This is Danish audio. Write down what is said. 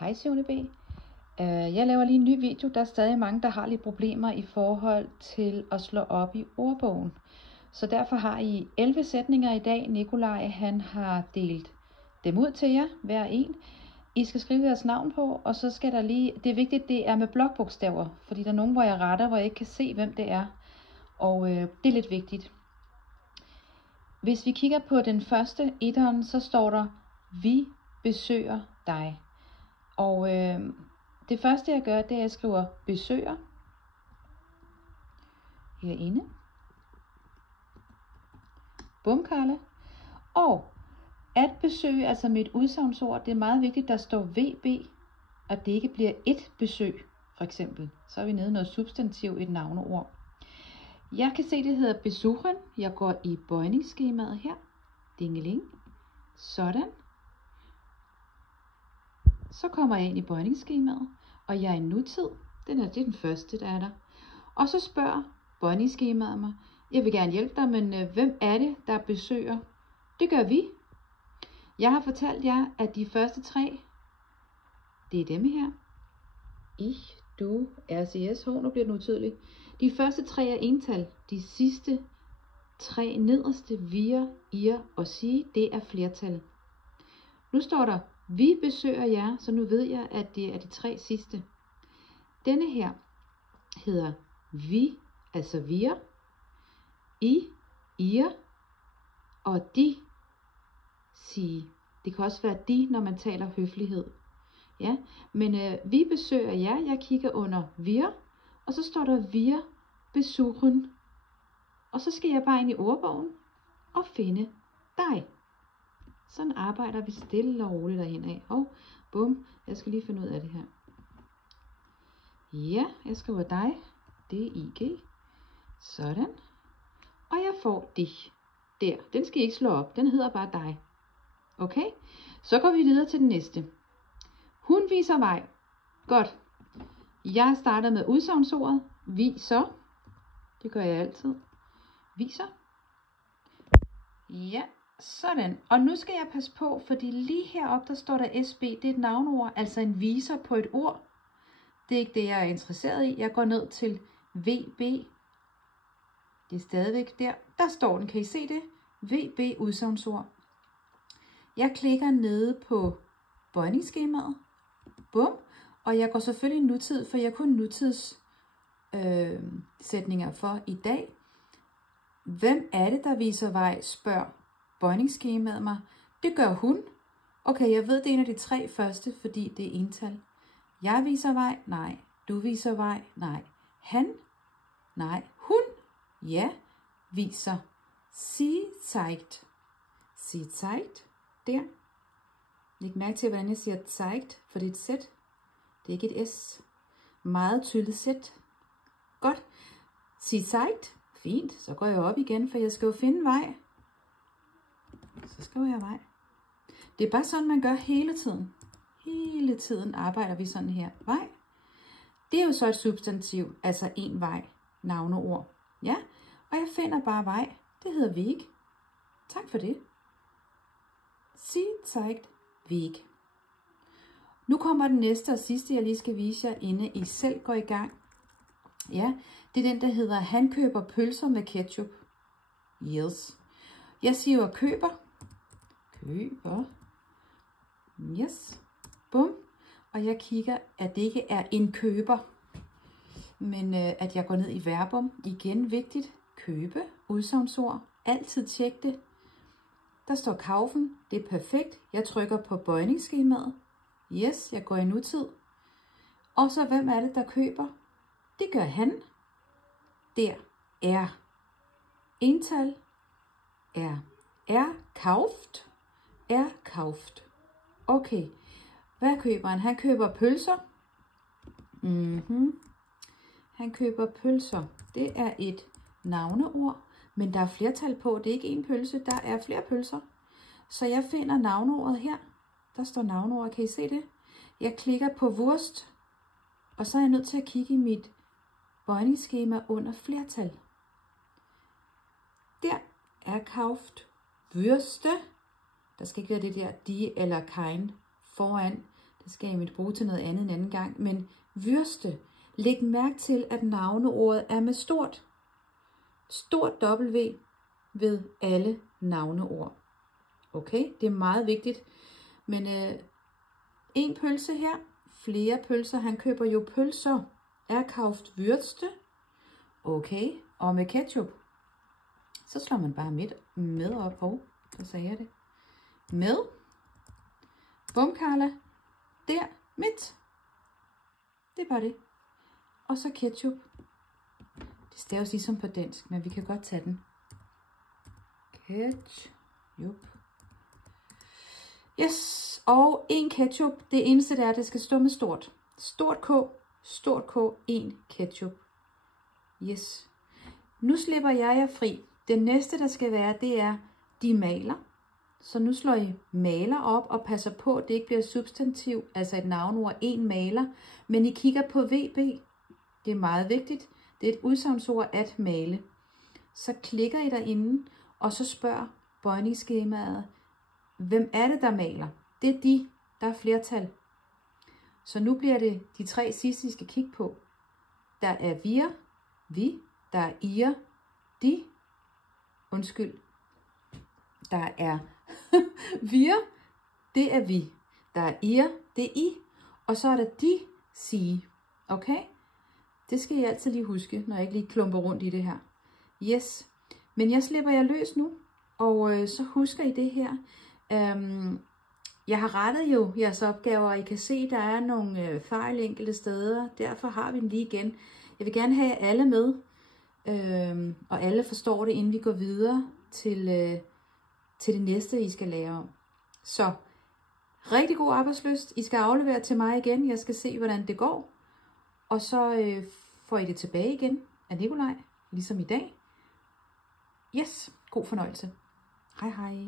Hej Signe B. Jeg laver lige en ny video. Der er stadig mange, der har lidt problemer i forhold til at slå op i ordbogen. Så derfor har I 11 sætninger i dag. Nikolaj han har delt dem ud til jer, hver en. I skal skrive jeres navn på, og så skal der lige, det er vigtigt, det er med blokbogstaver, fordi der er nogen, hvor jeg retter, hvor jeg ikke kan se, hvem det er. Og det er lidt vigtigt. Hvis vi kigger på den første etteren, så står der, vi besøger dig. Og det første jeg gør, det er, at jeg skriver besøger herinde. Bum, Karla. Og at besøge, altså mit udsagnsord, det er meget vigtigt, der står VB, og det ikke bliver et besøg, for eksempel. Så er vi nede i noget substantiv, et navneord. Jeg kan se, det hedder besuchen. Jeg går i bøjningsskemaet her. Dingeling. Sådan. Så kommer jeg ind i bøjningsskemaet, og jeg er i nutid. Det er den første, der er der. Og så spørger bøjningsskemaet mig, jeg vil gerne hjælpe dig, men hvem er det, der besøger? Det gør vi. Jeg har fortalt jer, at de første 3, det er dem her. Ich, du, RCS, nu bliver det utydeligt. De første 3 er ental. De sidste 3 nederste, wir, ihr og sie, det er flertal. Nu står der, vi besøger jer, så nu ved jeg, at det er de 3 sidste. Denne her hedder vi, altså wir, I, ihr og de, sie. Det kan også være de, når man taler høflighed. Ja, men vi besøger jer. Jeg kigger under wir, og så står der wir besuchen. Og så skal jeg bare ind i ordbogen og finde dig. Sådan arbejder vi stille og roligt derhen af. Og bum, jeg skal lige finde ud af det her. Ja, jeg skriver dig. D-I-G. Sådan. Og jeg får dich. Der. Den skal I ikke slå op. Den hedder bare dig. Okay? Så går vi videre til den næste. Hun viser vej. Godt. Jeg starter med udsagnsordet. Viser. Det gør jeg altid. Viser. Ja. Sådan, og nu skal jeg passe på, fordi lige heroppe, der står der SB, det er et navnord, altså en viser på et ord. Det er ikke det, jeg er interesseret i. Jeg går ned til VB. Det er stadigvæk der. Der står den, kan I se det? VB udsagnsord. Jeg klikker nede på bøjningsskemaet. Bum. Og jeg går selvfølgelig nutid, for jeg har kun nutids sætninger for i dag. Hvem er det, der viser vej, spørger bøjningsskemaet mig. Det gør hun. Okay, jeg ved, det er en af de 3 første, fordi det er ental. Jeg viser vej. Nej. Du viser vej. Nej. Han. Nej. Hun. Ja. Viser. Sie zeigt. Sie zeigt. Der. Læg mærke til, hvordan jeg siger zeigt, for det er et Z. Det er ikke et S. Meget tydeligt Z. Godt. Sie zeigt. Fint. Så går jeg op igen, for jeg skal jo finde vej. Så skriver jeg vej. Det er bare sådan, man gør hele tiden. Hele tiden arbejder vi sådan her. Vej. Det er jo så et substantiv, altså en vej, navneord. Ja, og jeg finder bare vej. Det hedder Weg. Tak for det. Sie zeigt Weg. Nu kommer den næste og sidste, jeg lige skal vise jer, inden I selv går i gang. Ja, det er den, der hedder, han køber pølser med ketchup. Yes. Jeg siger jo køber. Køber. Yes. Bum. Og jeg kigger, at det ikke er en køber, men at jeg går ned i verbum. Igen vigtigt. Købe. Udsagnsord. Altid tjek det. Der står kaufen. Det er perfekt. Jeg trykker på bøjningsskemaet. Yes, jeg går i nutid. Og så hvem er det, der køber? Det gør han. Der er. Ental. Er kauft. Er kauft. Okay. Hvad køber han? Han køber pølser. Han køber pølser. Det er et navneord, men der er flertal på. Det er ikke en pølse, der er flere pølser. Så jeg finder navneordet her. Der står navneordet. Kan I se det? Jeg klikker på Wurst, og så er jeg nødt til at kigge i mit bøjningsskema under flertal. Der er kauft. Würste. Der skal ikke være det der die eller kein foran. Det skal jeg bruge til noget andet en anden gang. Men Würste. Læg mærke til, at navneordet er med stort W ved alle navneord. Okay, det er meget vigtigt. Men en pølse her, flere pølser. Han køber jo pølser. Kauft Würste. Okay, og med ketchup. Så slår man bare med op. Så sagde jeg det. Med. Bum, Carla. Der, midt. Det er bare det. Og så ketchup. Det staves ligesom på dansk, men vi kan godt tage den. Ketchup. Yes, og en ketchup. Det eneste der er, det skal stå med stort. Stort K, en ketchup. Yes. Nu slipper jeg jer fri. Det næste, der skal være, det er, de maler. Så nu slår I maler op og passer på, at det ikke bliver substantiv, altså et navnord, en maler. Men I kigger på VB. Det er meget vigtigt. Det er et udsagnsord at male. Så klikker I derinde, og så spørger bøjningsskemaet, hvem er det, der maler? Det er de, der er flertal. Så nu bliver det de 3 sidste, I skal kigge på. Der er vi, der er ir, de, der er wir, det er vi. Der er ir, det er I, og så er der de, sige. Okay? Det skal I altid lige huske, når jeg ikke lige klumper rundt i det her. Yes. Men jeg slipper jer løs nu, og så husker I det her. Jeg har rettet jo jeres opgaver, og I kan se, at der er nogle fejl enkelte steder. Derfor har vi den lige igen. Jeg vil gerne have alle med, og alle forstår det, inden vi går videre til det næste, I skal lære om. Så rigtig god arbejdslyst. I skal aflevere til mig igen. Jeg skal se, hvordan det går. Og så får I det tilbage igen af Nikolaj, ligesom i dag. Yes, god fornøjelse. Hej hej.